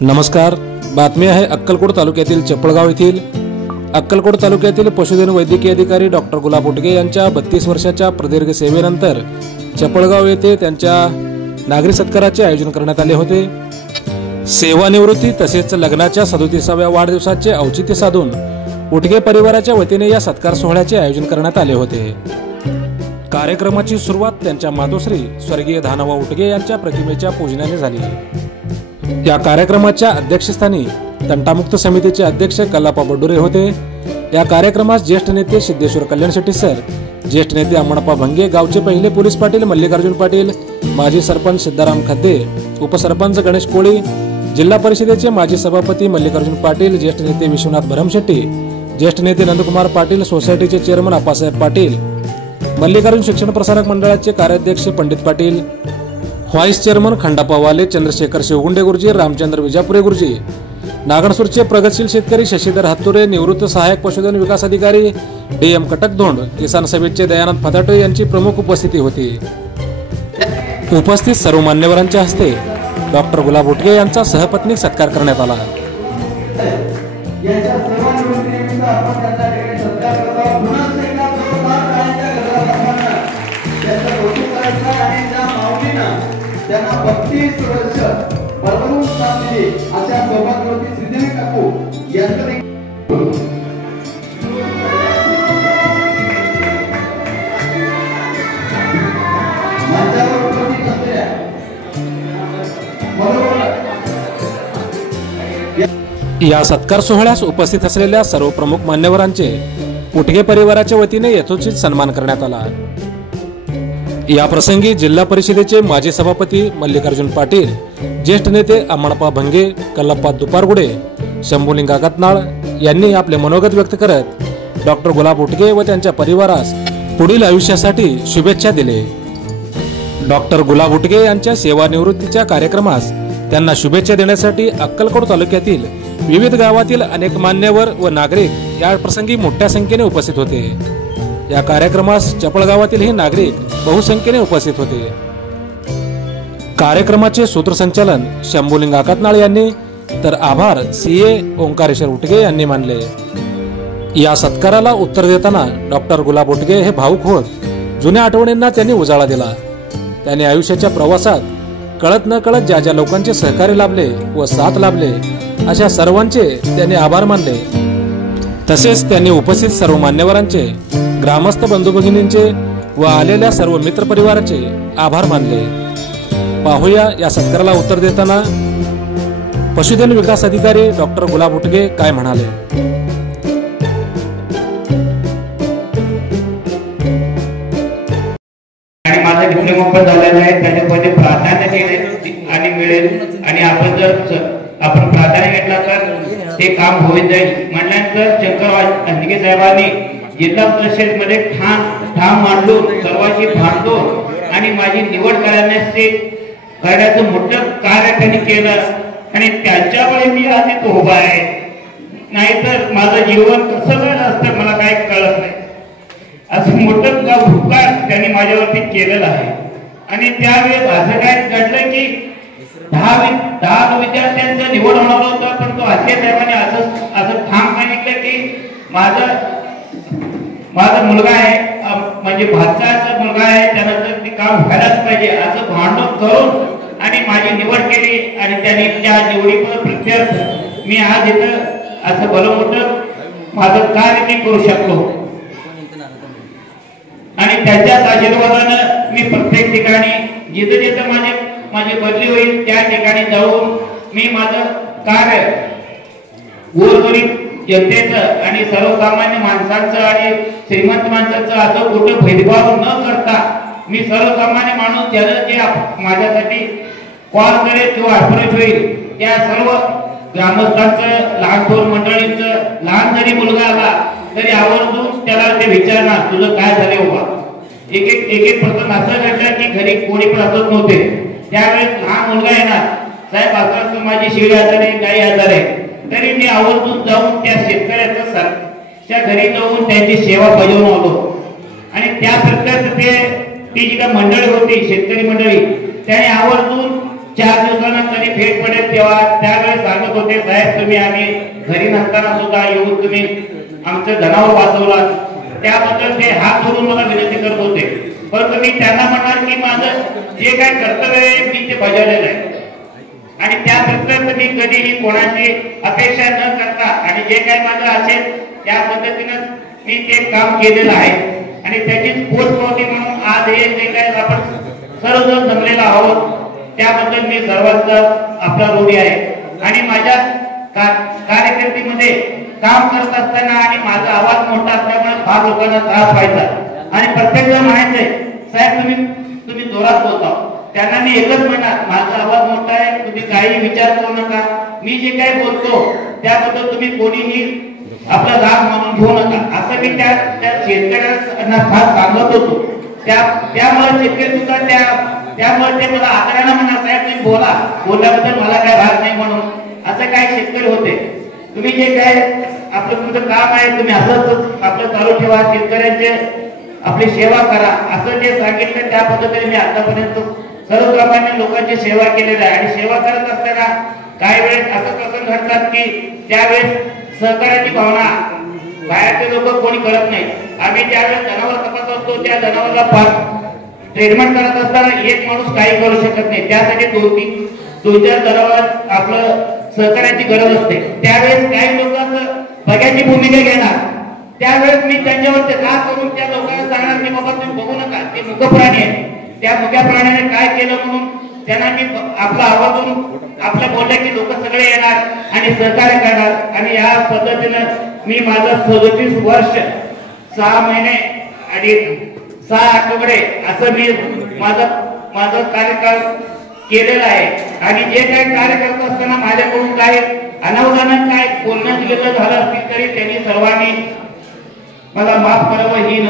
नमस्कार. बातमी आहे अक्कलकोट तालुक्यातील चपळगाव येथील. अक्कलकोट तालुक्यातील पशुधन वैद्यकीय अधिकारी डॉक्टर गुलाब उटगे यांच्या 32 वर्षाच्या प्रदीर्घ सेवेनंतर चपळगाव येथे त्यांच्या नागरी सत्काराचे आयोजन करण्यात आले होते. सेवानिवृत्ती तसेच लग्नाच्या 37व्या वाढदिवसाचे औचित्य साधून उटगे परिवाराच्या वतीने या सत्कार सोहळ्याचे आयोजन करण्यात आले होते. कार्यक्रमाची सुरुवात त्यांच्या मातोश्री स्वर्गीय धानोबा उटगे यांच्या प्रतिमेच्या पूजनाने झाली. या कार्यक्रमाच्या अध्यक्षस्थानी तंटामुक्त समितीचे अध्यक्ष कल्लाप्पा बडुरे होते. या कार्यक्रमास ज्येष्ठ नेते सिद्धेश्वर कल्याण शेट्टी सर, ज्येष्ठ नेते अम्मणप्पा भंगे, गावचे पहिले पोलीस पाटील मल्लिकार्जुन पाटील, माजी सरपंच सिद्धाराम खद्दे, उपसरपंच गणेश कोळी, जिल्हा परिषदेचे माजी सभापती मल्लिकार्जुन पाटील, ज्येष्ठ नेते विश्वनाथ भरमशेट्टी, ज्येष्ठ नेते नंदकुमार पाटील, सोसायटीचे चेअरमन आप्पासाहेब पाटील, मल्लिकार्जुन शिक्षण प्रसारक मंडळाचे कार्याध्यक्ष पंडित पाटील, व्हाईस चेअरमन खंडाप्पा वाले, चंद्रशेखर शिवगुंडे गुरुजी, रामचंद्र विजापुरे गुरुजी, नागणसूरचे प्रगतशील शेतकरी शशीधर हत्तुरे, निवृत्त सहाय्यक पशुधन विकास अधिकारी DM कटकधोंड, किसान सभेचे दयानंद फताटे यांची प्रमुख उपस्थिती होती. उपस्थित सर्व मान्यवरांच्या हस्ते डॉक्टर गुलाब उटगे यांचा सहपत्नीक सत्कार करण्यात आला. त्यांना 32 वर्ष बरोबरून काम दिले अशा सौभाग्यवती श्रीदेवी काकू यांचं या सत्कार सोहळ्यास उपस्थित असलेल्या सर्व प्रमुख मान्यवरांचे उटगे परिवाराच्या वतीने यथोचित सन्मान करण्यात आला. या प्रसंगी जिल्हा परिषदेचे माजी सभापती मल्लिकार्जुन पाटील, ज्येष्ठ नेते अम्मणप्पा भंगे, कल्लाप्पा दुपारगुडे, शंभूलिंगा कत्नाळ यांनी आपले मनोगत व्यक्त करत डॉक्टर गुलाब उटगे व त्यांच्या परिवारास पुढील आयुष्यासाठी शुभेच्छा दिले. डॉक्टर गुलाब उटगे यांच्या सेवानिवृत्तीच्या कार्यक्रमास त्यांना शुभेच्छा देण्यासाठी अक्कलकोट तालुक्यातील विविध गावातील अनेक मान्यवर व नागरिक या प्रसंगी मोठ्या संख्येने उपस्थित होते. या कार्यक्रमास चपळगावातीलही नागरिक बहुसंख्येने उपस्थित होते. कार्यक्रमाचे सूत्रसंचालन शंभूलिंगा कत्नाळ यांनी तर आभार CA ओंकारेश्वर उटगे यांनी मानले. या सत्काराला उत्तर देताना डॉक्टर गुलाब उटगे हे भावुक होत जुन्या आठवणींना त्यांनी उजाळा दिला. त्यांनी आयुष्याच्या प्रवासात कळत न कळत ज्या ज्या लोकांचे सहकार्य लाभले व साथ लाभले अशा सर्वांचे त्यांनी आभार मानले. तसेच त्यांनी उपस्थित सर्व मान्यवरांचे, ग्रामस्थ बंधू भगिनींचे व आलेल्या सर्व मित्र परिवाराचे आभार मानले. पाहूया या सत्काराला उत्तर देताना पशुधन विकास अधिकारी डॉक्टर गुलाब उटगे काय म्हणाले. आणि माझा डिप्लोमा पण झालेला आहे, त्याच्यामध्ये प्राधान्य देणे आणि मिळेल आणि आपण जर प्राधान्य घेतला तर ते काम होईल जाईल म्हटल्यानंतर शंकर अंजिके साहेबांनी जिल्हा परिषद मध्ये ठाम मांडून सर्वांची भांडून आणि माझी निवड करण्याचं मोठं कार्य त्यांनी केलं आणि त्यांच्यामुळे मी आज इथं उभा आहे. नाहीतर माझं जीवन कसं झालं असतं मला काय कळत नाही. असं मोठं उपकार त्यांनी माझ्यावरती केलेलं आहे. आणि त्यावेळेस असं काय घडलं की 10 विद्यार्थ्यांचं निवड होणार होतं, पण तो आजके साहेबांनी असं ठाम सांगितलं की माझा मुलगा आहे, म्हणजे भाच्याचा मुलगा आहे, त्यानंतर ते काम व्हायलाच पाहिजे असं भांडण करून आणि माझी निवड केली आणि त्यांनी त्या निवडीवर प्रत्यर्थ मी आज इथं असं भलं मोठं माझं कार्य मी करू शकलो. आणि त्याच्याच आशीर्वादानं मी प्रत्येक ठिकाणी जिथं जिथं माझी बदली होईल त्या ठिकाणी जाऊन मी माझं कार्य गोरगरीब जनतेचं आणि सर्वसामान्य माणसांचं आणि श्रीमंत माणसांचं असं कुठं भेदभाव न करता मी सर्वसामान्य माणूस ज्याला जे माझ्यासाठी कॉल करेल किंवा अप्रोच होईल त्या सर्व ग्रामस्थांचं, लहान थोर मंडळींचं, लहान जरी मुलगा आला तरी आवर्जून त्याला ते विचारणार तुझं काय झाले बाबा. एक प्रसंग असं घडलं की घरी कोणी पण असत नव्हते. त्यावेळेस लहान मुलगा येणार, साहेब असं माझी शेळी आजार आहे, गाई आजार आहे, तरी मी आवर्जून जाऊन त्या शेतकऱ्याच्या घरी जाऊन त्यांची सेवा बजावून आलो. आणि त्या प्रत्येक ती जी काही मंडळी होती शेतकरी मंडळी त्याने आवर्जून 4 दिवसांना कधी भेट पडेल तेव्हा त्यावेळेस सांगत होते, साहेब तुम्ही आम्ही घरी नसताना सुद्धा येऊन तुम्ही आमचं जनावर वाचवला, त्याबद्दल ते हात जोडून मला विनंती करत होते. परंतु मी त्यांना म्हणणार की माझं जे काय कर्तव्य आहे मी ते बजावलेलं आहे आणि त्याबद्दल मी कधीही कोणाची अपेक्षा न करता आणि जे काही माझं असेल त्या पद्धतीनं मी ते काम केलेलं आहे आणि त्याची पोचपावती म्हणून आज हे जे काही आपण सर्वजण जमलेला आहोत त्याबद्दल मी सर्वांचा आपला ऋणी आहे. आणि माझ्या कार्यकर्तीमध्ये काम करत असताना आणि माझा आवाज मोठा असल्यामुळे फार लोकांना त्रास व्हायचा आणि प्रत्येक जण म्हणायचे, साहेब तुम्ही जोरात बोलता. त्यांना मी एकच म्हणणार, माझा आवाज मोठा आहे, तुम्ही काही विचार करू नका, मी जे काही बोलतो त्याबद्दल तुम्ही कोणीही आपला राग मानून घेऊ नका, असं मी त्या शेतकऱ्यांना फार सांगत होतो. त्यामुळे शेतकरी सुद्धा त्यामुळे ते मला आदराने म्हणणार, साहेब तुम्ही बोलल्याबद्दल मला काय भाग नाही म्हणून. असं काही शेतकरी होते. तुम्ही जे काय आपलं तुमचं काम आहे तुम्ही असंच आपलं चालू ठेवा, शेतकऱ्यांचे आपली सेवा करा, असं जे सांगितलं त्या पद्धतीने मी आतापर्यंत सर्वसामान्य लोकांची सेवा केलेली आहे. आणि सेवा करत असताना काही वेळेस असं प्रसंग घडतात की त्यावेळेस सहकार्याची भावना बाहेरचे लोक कोणी करत नाही. आम्ही ज्यावेळेस जनावर तपासत असतो त्या जनावरला ट्रीटमेंट करत असताना एक माणूस काही करू शकत नाही, त्यासाठी 2-4 जनावर आपलं सहकार्याची गरज असते. त्यावेळेस काही लोक बघ्याची भूमिका घेणार, त्यावेळेस मी त्यांच्यावर राग करून त्या लोकांना सांगणार की बाबा तुम्ही बघू नका, ते मुक प्राणी आहे, त्या मुक्या प्राण्याने काय केलं म्हणून त्यांना मी आपला आवाजून आपल्या बोलल्या की लोक सगळे येणार आणि सहकार्य करणार. आणि या पद्धतीनं मी माझं 37 वर्ष 6 महिने आणि 6 आठवडे असं मी माझं कार्यकाळ केलेला आहे. आणि जे काही कार्य करत असताना माझ्याकडून काही अनावधानात काय बोलण्यात गेलं झालं असतील तरी त्यांनी सर्वांनी मला माफ करावं ही